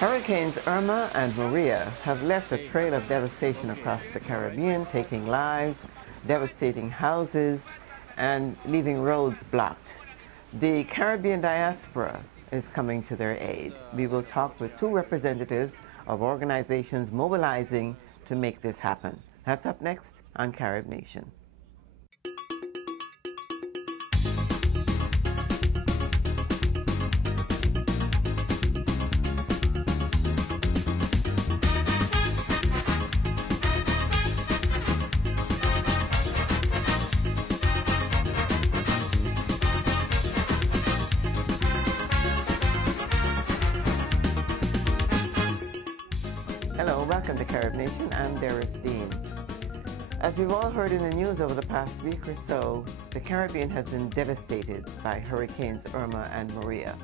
Hurricanes Irma and Maria have left a trail of devastation across the Caribbean, taking lives, devastating houses, and leaving roads blocked. The Caribbean Diaspora is coming to their aid. We will talk with two representatives of organizations mobilizing to make this happen. That's up next on Carib Nation. Hello, welcome to Carib Nation. I'm Darius Dean. As we've all heard in the news over the past week or so, the Caribbean has been devastated by Hurricanes Irma and Maria.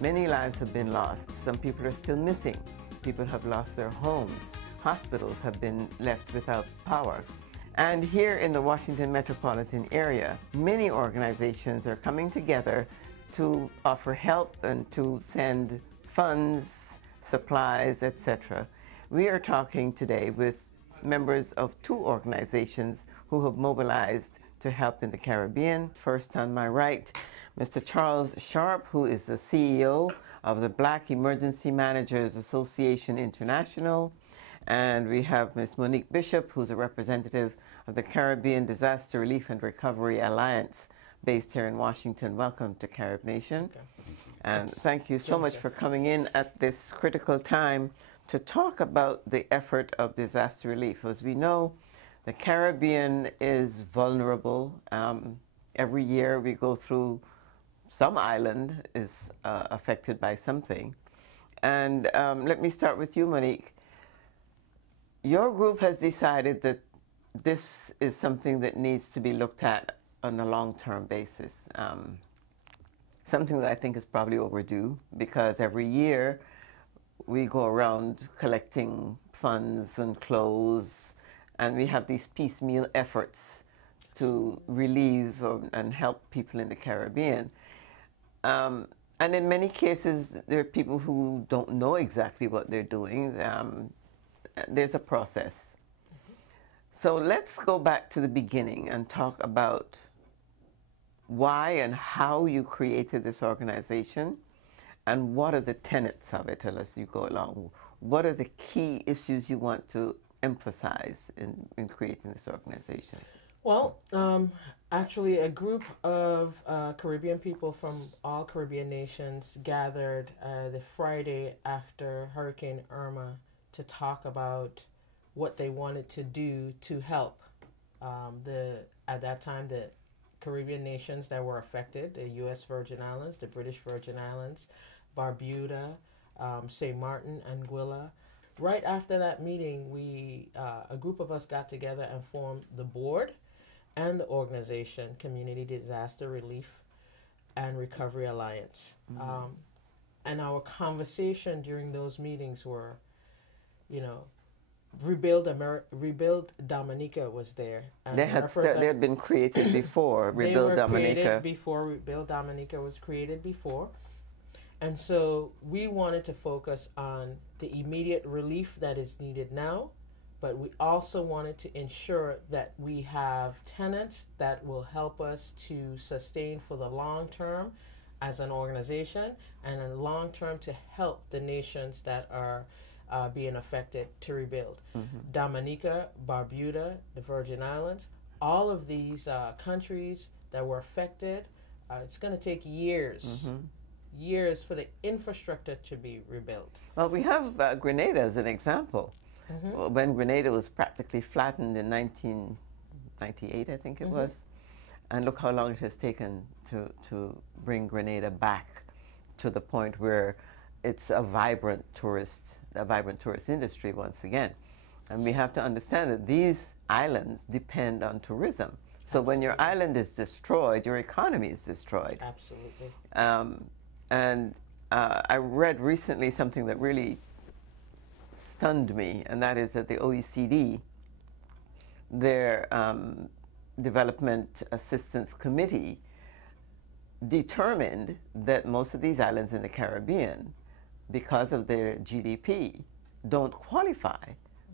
Many lives have been lost. Some people are still missing. People have lost their homes. Hospitals have been left without power. And here in the Washington metropolitan area, many organizations are coming together to offer help and to send funds, supplies, etc. We are talking today with members of two organizations who have mobilized to help in the Caribbean. First on my right, Mr. Charles Sharp, who is the CEO of the Black Emergency Managers Association International. And we have Ms. Monique Bishop, who's a representative of the Caribbean Disaster Relief and Recovery Alliance based here in Washington. Welcome to Carib Nation. Okay. And thank you so much for coming in at this critical time to talk about the effort of disaster relief. As we know, the Caribbean is vulnerable. Every year we go through, some island is affected by something. And let me start with you, Monique. Your group has decided that this is something that needs to be looked at on a long-term basis. Something that I think is probably overdue, because every year we go around collecting funds and clothes, and we have these piecemeal efforts to relieve and help people in the Caribbean. And in many cases, there are people who don't know exactly what they're doing. There's a process. So let's go back to the beginning and talk about why and how you created this organization, and what are the tenets of it as you go along? What are the key issues you want to emphasize in creating this organization? Well, actually a group of Caribbean people from all Caribbean nations gathered the Friday after Hurricane Irma to talk about what they wanted to do to help at that time, the Caribbean nations that were affected, the U.S. Virgin Islands, the British Virgin Islands, Barbuda, St. Martin, Anguilla. Right after that meeting, a group of us got together and formed the board and the organization, Community Disaster Relief and Recovery Alliance. Mm-hmm. And our conversation during those meetings were, Rebuild Dominica was there. And they had been created before. Rebuild Dominica. Created before Rebuild Dominica was created before. And so we wanted to focus on the immediate relief that is needed now, but we also wanted to ensure that we have tenets that will help us to sustain for the long term as an organization, and in the long term to help the nations that are being affected to rebuild. Mm-hmm. Dominica, Barbuda, the Virgin Islands, all of these countries that were affected, it's going to take years. Mm-hmm. Years for the infrastructure to be rebuilt. Well, we have Grenada as an example. Mm-hmm. When Grenada was practically flattened in 1998, I think it mm-hmm. was, and look how long it has taken to bring Grenada back to the point where it's a vibrant tourist industry once again. And we have to understand that these islands depend on tourism. So Absolutely. When your island is destroyed, your economy is destroyed. Absolutely. And I read recently something that really stunned me, and that is that the OECD, their Development Assistance Committee, determined that most of these islands in the Caribbean because of their GDP, don't qualify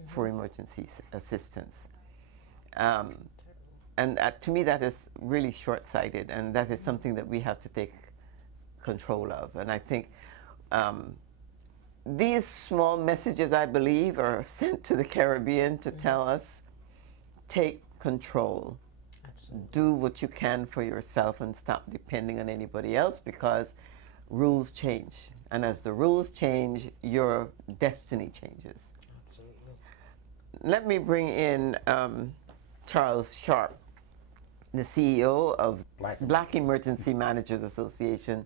for emergency assistance. And to me, that is really short-sighted, and that is something that we have to take control of. And I think these small messages, I believe, are sent to the Caribbean to tell us, take control. Absolutely. Do what you can for yourself and stop depending on anybody else, because rules change. And as the rules change, your destiny changes. Absolutely. Let me bring in Charles Sharp, the CEO of Black Emergency Managers Association.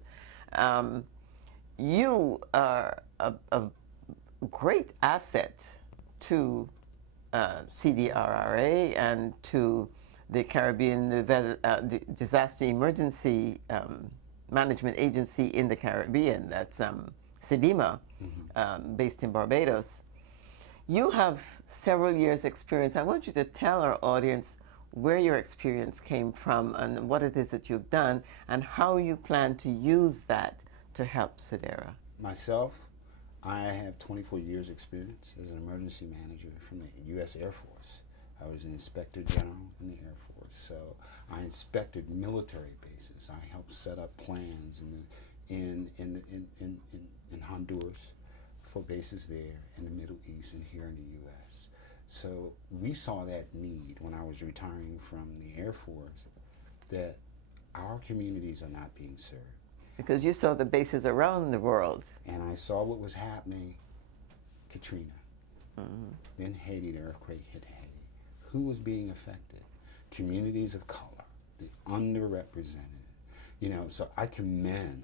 You are a great asset to CDRRA and to the Caribbean Disaster Emergency Management Agency in the Caribbean, that's CDEMA, based in Barbados. You have several years' experience. I want you to tell our audience where your experience came from and what it is that you've done and how you plan to use that to help CDRRA. Myself, I have 24 years experience as an emergency manager from the U.S. Air Force. I was an inspector general in the Air Force, so I inspected military bases. I helped set up plans in Honduras for bases there, in the Middle East, and here in the U.S. So we saw that need when I was retiring from the Air Force, that our communities are not being served. Because you saw the bases around the world. And I saw what was happening, Katrina. Then Haiti, the earthquake hit Haiti. Who was being affected? Communities of color, the underrepresented. You know, so I commend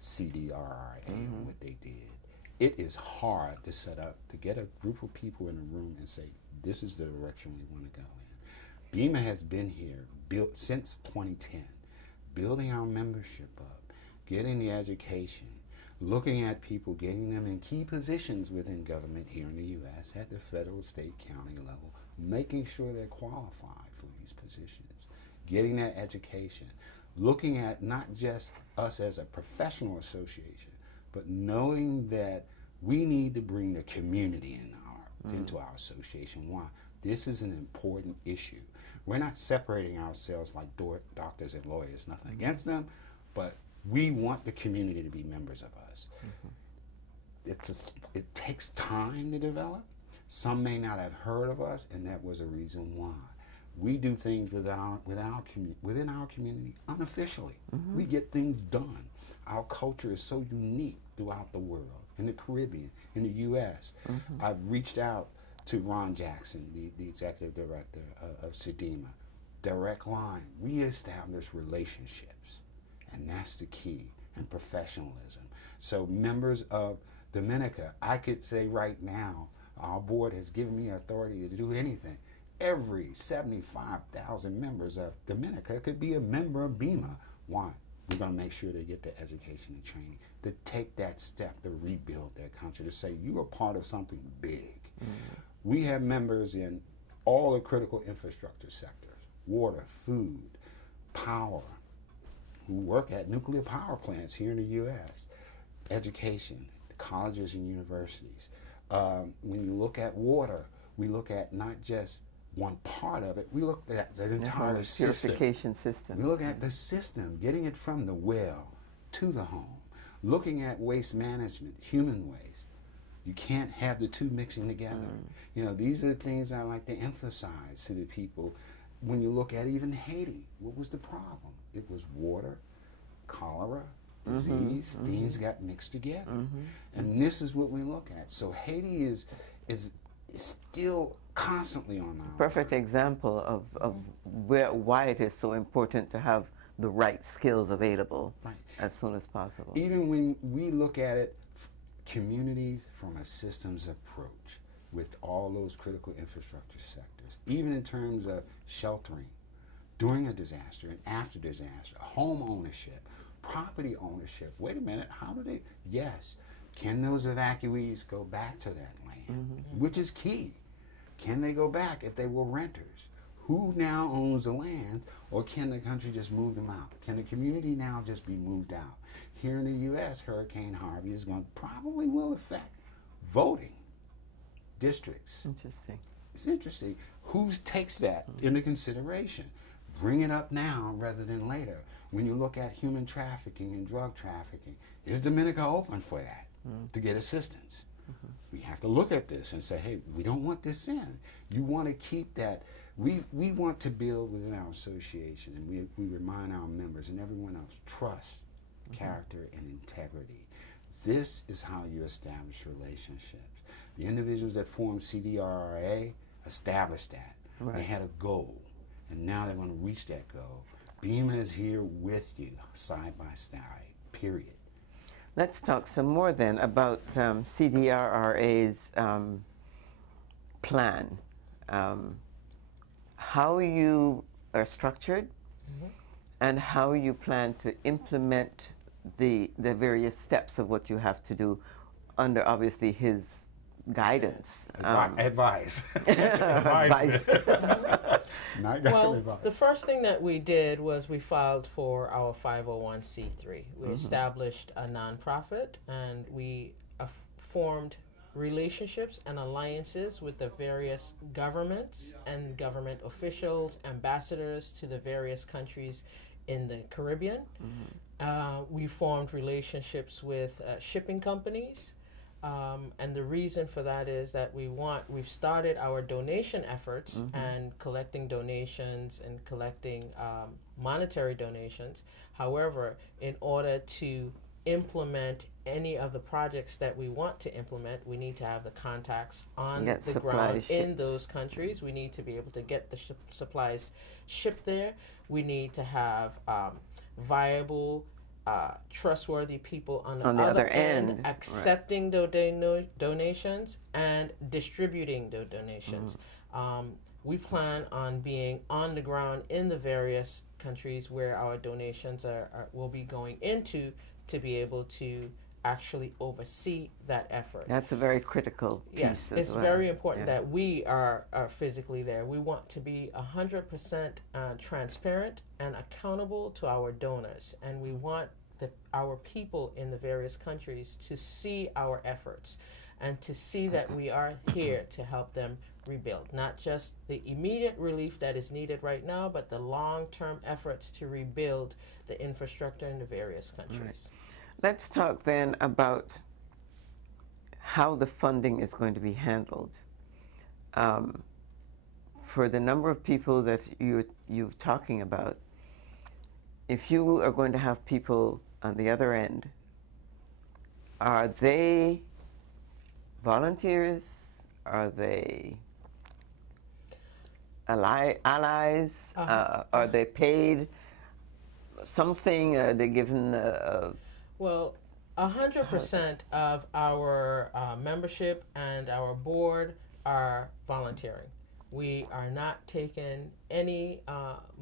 CDRRA on what they did. It is hard to set up, to get a group of people in a room and say, this is the direction we want to go in. BEMA has been here built since 2010, building our membership up, getting the education, looking at people, getting them in key positions within government here in the U.S. at the federal, state, county level, making sure they're qualified for these positions, getting that education, looking at not just us as a professional association, but knowing that we need to bring the community into our association. Why? This is an important issue. We're not separating ourselves like doctors and lawyers, nothing against them, but we want the community to be members of us. It takes time to develop. Some may not have heard of us, and that was a reason why. We do things within our community unofficially. We get things done. Our culture is so unique throughout the world, in the Caribbean, in the U.S. I've reached out to Ron Jackson, the executive director of CDEMA. Direct line. We establish relationships, and that's the key, and professionalism. So members of Dominica, I could say right now, our board has given me authority to do anything. Every 75,000 members of Dominica could be a member of BEMA. Why? We're going to make sure they get the education and training to take that step to rebuild their country, to say you are part of something big. We have members in all the critical infrastructure sectors, water, food, power, who work at nuclear power plants here in the U.S., education, colleges and universities. When you look at water, we look at not just one part of it, we look at the entire purification system. We look at the system, getting it from the well to the home, looking at waste management, human waste. You can't have the two mixing together. You know, these are the things I like to emphasize to the people. When you look at even Haiti, what was the problem? It was water, cholera, disease, things got mixed together. And this is what we look at. So Haiti is still constantly on our perfect example of why it is so important to have the right skills available as soon as possible. Even when we look at it, communities from a systems approach with all those critical infrastructure sectors, even in terms of sheltering during a disaster and after disaster, home ownership, property ownership. Wait a minute, how do they? Yes, can those evacuees go back to that land, which is key? Can they go back if they were renters? Who now owns the land, or can the country just move them out? Can the community now just be moved out? Here in the U.S., Hurricane Harvey is going to probably will affect voting districts. Interesting. It's interesting. Who takes that into consideration? Bring it up now rather than later. When you look at human trafficking and drug trafficking, is Dominica open for that to get assistance? We have to look at this and say, hey, we don't want this in. You want to keep that. We want to build within our association, and we remind our members and everyone else, trust, character, and integrity. This is how you establish relationships. The individuals that formed CDRRA established that. Right. They had a goal, and now they're going to reach that goal. BEMA is here with you, side by side, period. Let's talk some more then about CDRRA's plan. How you are structured and how you plan to implement the various steps of what you have to do under obviously his guidance. Advice. Advice. Well, the first thing that we did was we filed for our 501c3. We established a nonprofit, and we formed relationships and alliances with the various governments and government officials, ambassadors to the various countries in the Caribbean. We formed relationships with shipping companies. And the reason for that is that we've started our donation efforts and collecting donations and collecting monetary donations. However, in order to implement any of the projects that we want to implement, we need to have the contacts on the ground in those countries. We need to be able to get the supplies shipped there. We need to have viable, trustworthy people on the other end accepting those donations and distributing those donations. We plan on being on the ground in the various countries where our donations will be going into, to be able to actually oversee that effort. That's a very critical piece. Yes, it's very important that we are physically there. We want to be 100% transparent and accountable to our donors, and we want our people in the various countries to see our efforts and to see that we are here to help them rebuild, not just the immediate relief that is needed right now, but the long-term efforts to rebuild the infrastructure in the various countries. Right. Let's talk then about how the funding is going to be handled. For the number of people that you're talking about, if you are going to have people on the other end, are they volunteers? Are they allies? Are they paid something? Are they given Well, 100% of our membership and our board are volunteering. We are not taking any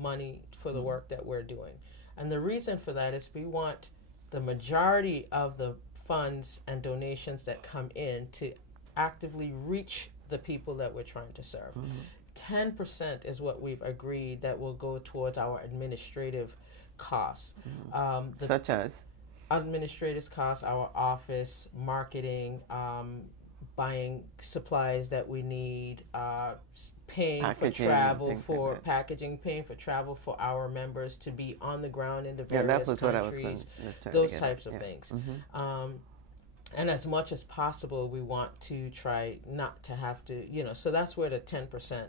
money for the work that we're doing. And the reason for that is we want the majority of the funds and donations that come in to actively reach the people that we're trying to serve. 10% is what we've agreed that will go towards our administrative costs. such as? Administrative costs, our office, marketing, buying supplies that we need, paying Packaging, for travel, for packaging, paying for travel for our members to be on the ground in the various countries, those types of things. And as much as possible, we want to try not to have to, so that's where the 10%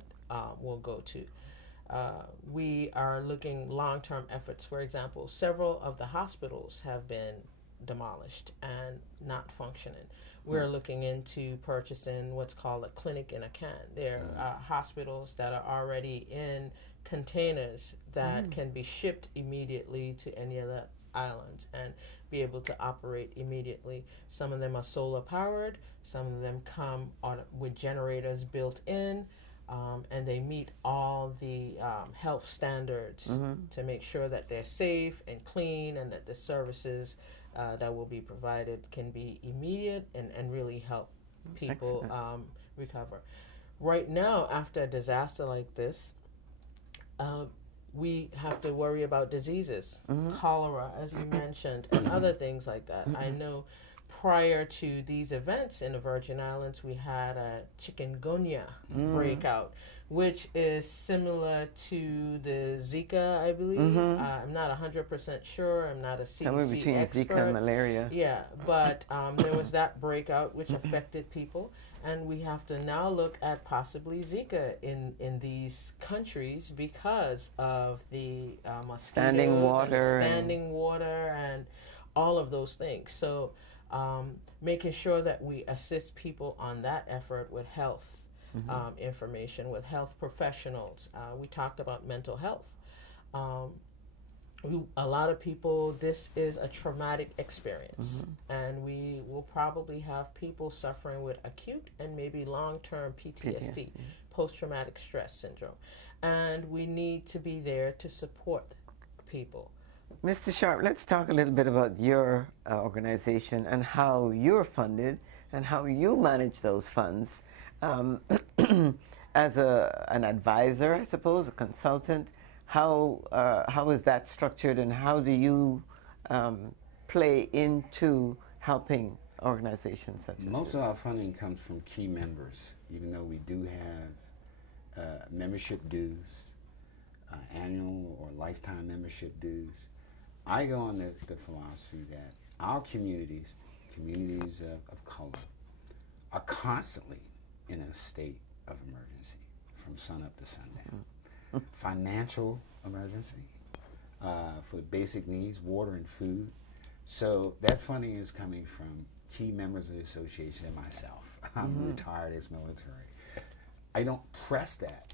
will go to. We are looking long-term efforts. For example, several of the hospitals have been demolished and not functioning. We're looking into purchasing what's called a clinic in a can. There are hospitals that are already in containers that can be shipped immediately to any of the islands and be able to operate immediately. Some of them are solar powered. Some of them come with generators built in. And they meet all the health standards to make sure that they're safe and clean, and that the services that will be provided can be immediate and really help people recover. Right now, after a disaster like this, we have to worry about diseases, cholera, as you mentioned, and other things like that. I know prior to these events in the Virgin Islands, we had a chikungunya breakout, which is similar to the Zika, I believe. I'm not 100% sure. I'm not a CDC Somewhere between expert. Zika and malaria. Yeah, but there was that breakout which affected people. And we have to now look at possibly Zika in these countries because of the mosquitoes, Standing water, and standing water, and all of those things. So making sure that we assist people on that effort with health information, with health professionals. We talked about mental health. A lot of people, this is a traumatic experience, and we will probably have people suffering with acute and maybe long-term PTSD, post-traumatic stress syndrome, and we need to be there to support people. Mr. Sharp, let's talk a little bit about your organization and how you're funded and how you manage those funds. As an advisor, I suppose, a consultant, how is that structured, and how do you play into helping organizations such as Most of our funding comes from key members, even though we do have membership dues, annual or lifetime membership dues. I go on the philosophy that our communities of color, are constantly in a state of emergency from sunup to sundown. Financial emergency for the basic needs, water and food. So that funding is coming from key members of the association and myself. I'm retired ex-military. I don't press that.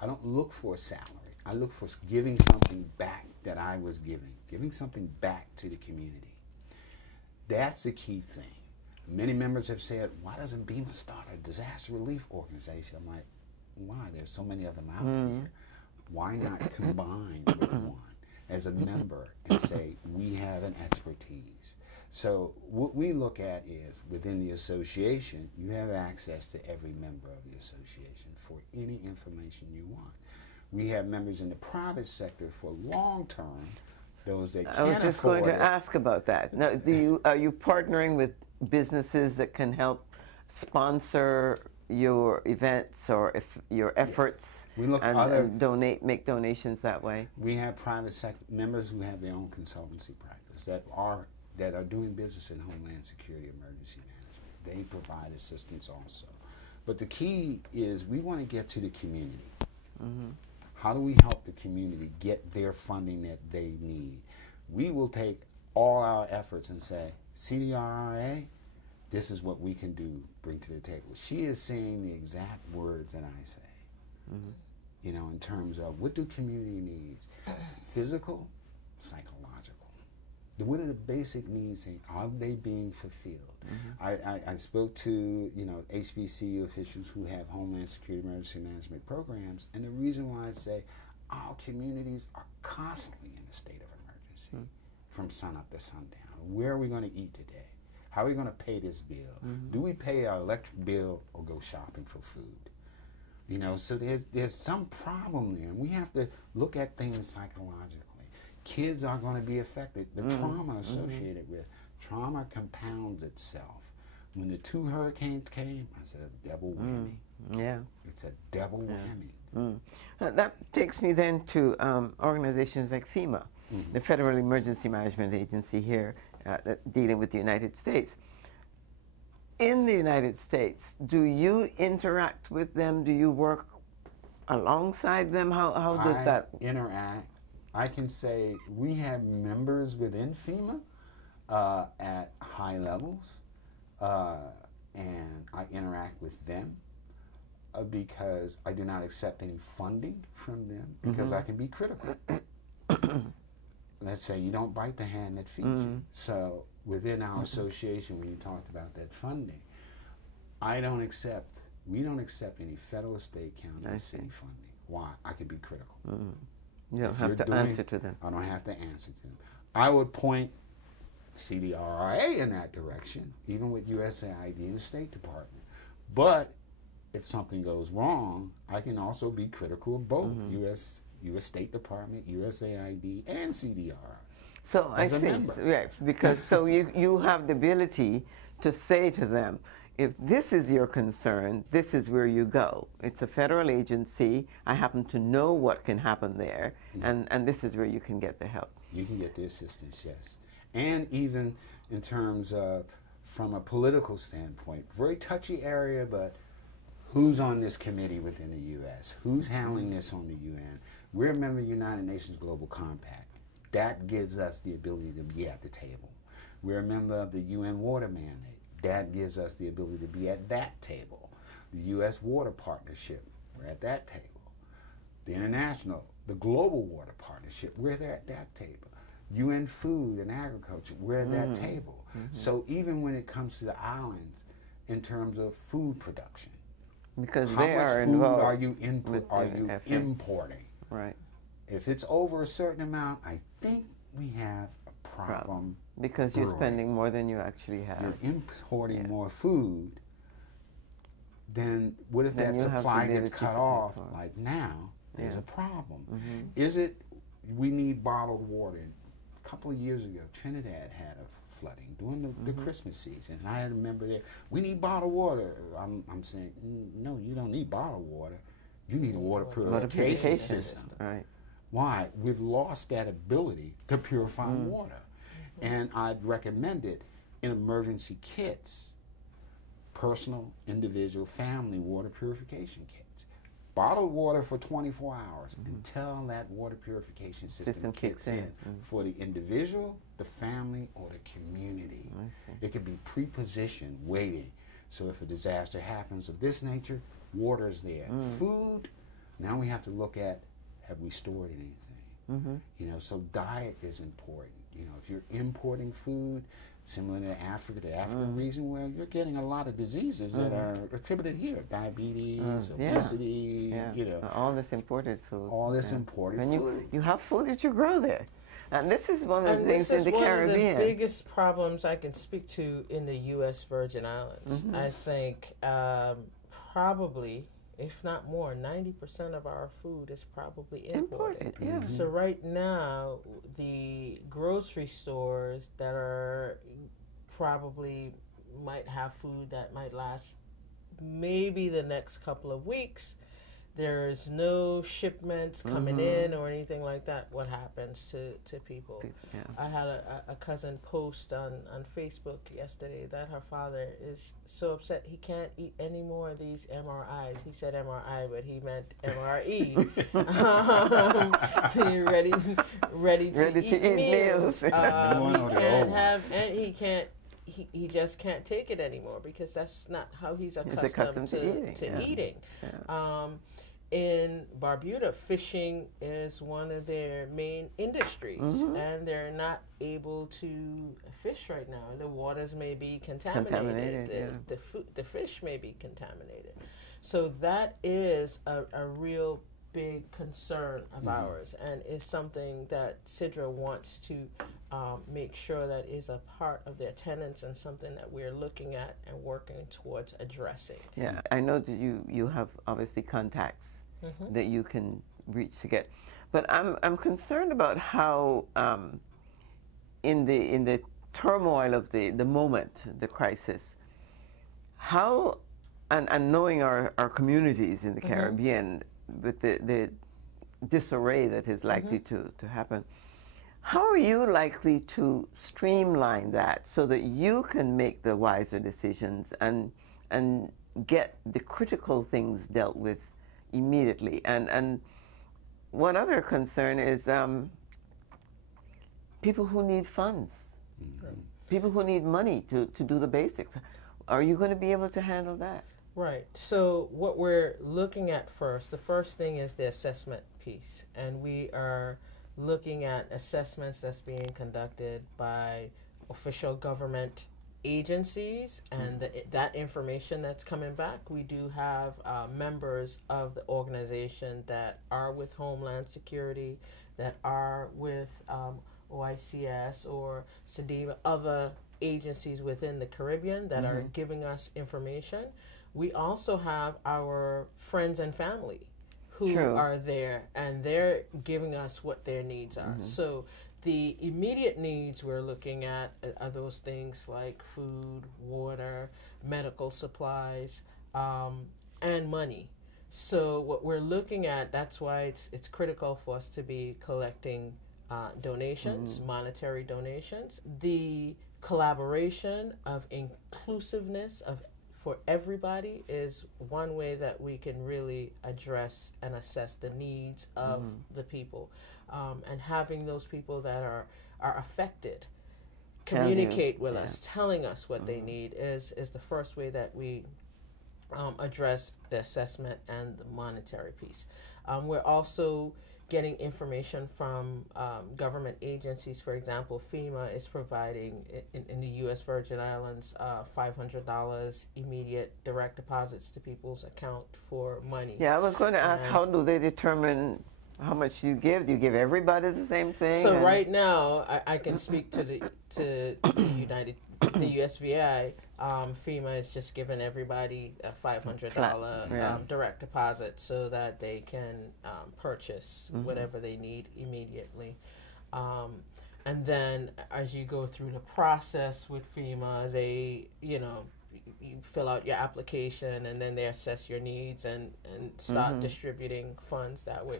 I don't look for a salary. I look for giving something back that I was giving something back to the community. That's the key thing. Many members have said, why doesn't BEMA start a disaster relief organization? I'm like, why? There's so many of them out there. Why not combine with one as a member and say, we have an expertise? So what we look at is, within the association, you have access to every member of the association for any information you want. We have members in the private sector for long-term, those that can't afford it. I was just going to ask about that. Now, are you partnering with businesses that can help sponsor your events or your efforts? We look and make donations that way? We have private sector members who have their own consultancy practice that are doing business in Homeland Security Emergency Management. They provide assistance also. But the key is we want to get to the community. How do we help the community get their funding that they need? We will take all our efforts and say, CDRRA, this is what we can do, bring to the table. She is saying the exact words that I say. You know, in terms of what do community needs? Physical, psychological. What are the basic needs? Are they being fulfilled? I spoke to, HBCU officials who have Homeland Security Emergency Management programs, and the reason why I say our communities are constantly in a state of emergency from sunup to sundown. Where are we going to eat today? How are we going to pay this bill? Do we pay our electric bill or go shopping for food? You know, so there's some problem there, and we have to look at things psychologically. Kids are going to be affected. The trauma associated with trauma compounds itself. When the 2 hurricanes came, I said a double whammy. Yeah, it's a double whammy. That takes me then to organizations like FEMA, the Federal Emergency Management Agency here, dealing with the United States. In the United States, do you interact with them? Do you work alongside them? How does that interact? I can say we have members within FEMA at high levels, and I interact with them because I do not accept any funding from them because I can be critical. Let's say you don't bite the hand that feeds you. So within our association, when you talked about that funding, we don't accept any federal, state, county, or city funding. Why? I can be critical. You don't have to answer to them. I don't have to answer to them. I would point CDRRA in that direction, even with USAID and the State Department. But if something goes wrong, I can also be critical of both U.S. State Department, USAID, and CDR. So I as a see, member. right? Because so you have the ability to say to them, if this is your concern, this is where you go. It's a federal agency. I happen to know what can happen there, and this is where you can get the help. You can get the assistance, yes. And even in terms of, from a political standpoint, very touchy area, but who's on this committee within the U.S.? Who's handling this on the UN? We're a member of the United Nations Global Compact. That gives us the ability to be at the table. We're a member of the UN Water Mandate. That gives us the ability to be at that table. The U.S. Water Partnership, we're at that table. The international, the Global Water Partnership, we're there at that table. UN Food and Agriculture, we're at that table. So even when it comes to the islands, in terms of food production, Because how they much are food involved. are you FA. importing? Right. If it's over a certain amount, I think we have a problem. Because you're brewing. spending more than you actually have. You're importing more food, then what if Then that you have supply the gets ability cut to off? import. Like now, there's Yeah. a problem. Mm-hmm. Is it we need bottled water? A couple of years ago, Trinidad had a flooding during the Christmas season, and I had a member there. We need bottled water. I'm saying, no, you don't need bottled water. You need a water purification system. Right. Why? We've lost that ability to purify water. And I'd recommend it in emergency kits, personal, individual, family water purification kits. Bottled water for 24 hours until that water purification system kicks in for the individual, the family, or the community. I see. It could be pre-positioned, waiting. So if a disaster happens of this nature, water is there. Food, now we have to look at, have we stored anything? You know, so diet is important. You know, if you're importing food, similar to Africa, the African region, where you're getting a lot of diseases that are attributed here, diabetes, obesity, you know. All this imported food. All this imported and food. you have food that you grow there. And this is one of the things this is in the one Caribbean. of the biggest problems I can speak to in the U.S. Virgin Islands. I think probably, if not more, 90% of our food is probably imported. Yeah. So right now, the grocery stores that are probably might have food that might last maybe the next couple of weeks. There's no shipments coming in or anything like that. What happens to people? Yeah. I had a cousin post on Facebook yesterday that her father is so upset he can't eat any more of these MRIs. He said MRI, but he meant MRE. ready to eat meals. He just can't take it anymore because that's not how he's accustomed to eating. Yeah. In Barbuda, fishing is one of their main industries, and they're not able to fish right now. The waters may be contaminated. The fish may be contaminated. So that is a real big concern of ours, and is something that CIDRA wants to make sure that is a part of their tenants and something that we're looking at and working towards addressing. Yeah, I know that you have obviously contacts that you can reach to get, but I'm concerned about how in the turmoil of the moment, the crisis, how and knowing our communities in the Caribbean with the disarray that is likely to happen, how are you likely to streamline that so that you can make the wiser decisions and get the critical things dealt with immediately? And one other concern is people who need funds, people who need money to do the basics. Are you going to be able to handle that? Right. So what we're looking at first, the first thing is the assessment piece. And we are looking at assessments that's being conducted by official government agencies and that information that's coming back. We do have members of the organization that are with Homeland Security, that are with OICS or SEDIMA, other agencies within the Caribbean that are giving us information. We also have our friends and family who True. are there, and they're giving us what their needs are. So the immediate needs we're looking at are those things like food, water, medical supplies, and money. So what we're looking at, that's why it's critical for us to be collecting donations, monetary donations. The collaboration of inclusiveness for everybody is one way that we can really address and assess the needs of the people, and having those people that are affected communicate with us, telling us what they need is the first way that we address the assessment and the monetary piece. We're also getting information from government agencies. For example, FEMA is providing in the U.S. Virgin Islands $500 immediate direct deposits to people's account for money. Yeah, I was going to ask, how do they determine how much you give? Do you give everybody the same thing? So right now, I can speak to the USVI. FEMA is just giving everybody a $500 direct deposit so that they can purchase whatever they need immediately. And then as you go through the process with FEMA, they, you fill out your application, and then they assess your needs and start distributing funds that way.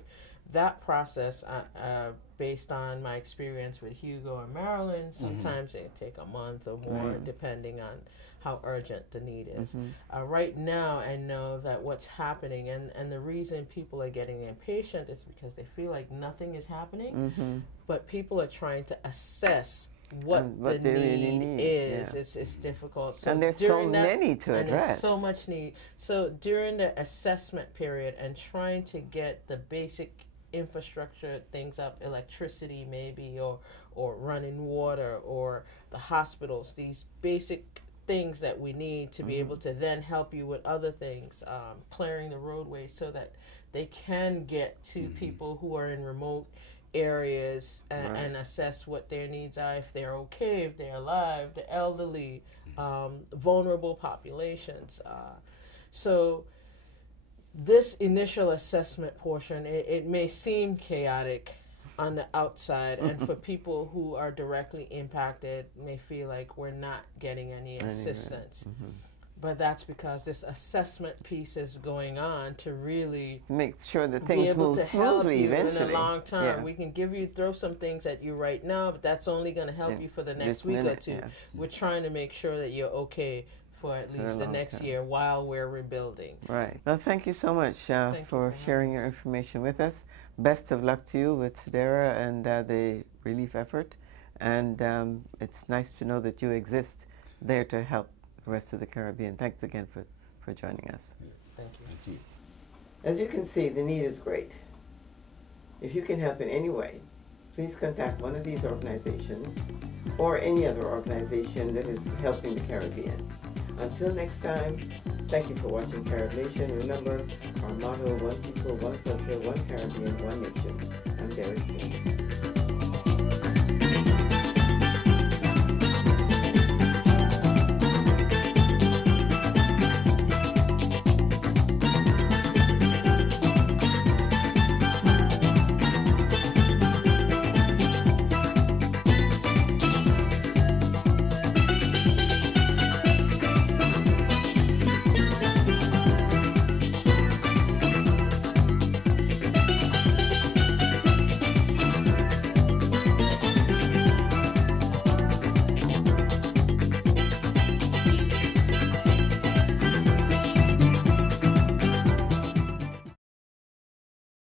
That process, based on my experience with Hugo and Marilyn, sometimes it take a month or more, depending on how urgent the need is. Right now, I know that what's happening, and the reason people are getting impatient is because they feel like nothing is happening, but people are trying to assess what the they really need is. It's difficult. So and there's so many to and address. there's so much need. So during the assessment period and trying to get the basic infrastructure things up, electricity maybe, or running water, or the hospitals, these basic things that we need to be able to then help you with other things, clearing the roadways so that they can get to people who are in remote areas and assess what their needs are, if they're okay, if they're alive, the elderly, vulnerable populations. So this initial assessment portion, it may seem chaotic on the outside, and for people who are directly impacted may feel like we're not getting any assistance. But that's because this assessment piece is going on to really make sure that be things able move to help smoothly you eventually. in the long term. Yeah. We can throw some things at you right now, but that's only going to help you for the next This week or minute, two. yeah. We're trying to make sure that you're okay for at least the long next term. year while we're rebuilding. Right. Well, thank you so much you for for sharing your information with us. Best of luck to you with Sedera and the relief effort. And it's nice to know that you exist there to help the rest of the Caribbean. Thanks again for joining us. Thank you. Thank you. As you can see, the need is great. If you can help in any way, please contact one of these organizations or any other organization that is helping the Caribbean. Until next time, thank you for watching Carib Nation. Remember, our motto, one people, one culture, one Caribbean, one nation. I'm Derek Steen.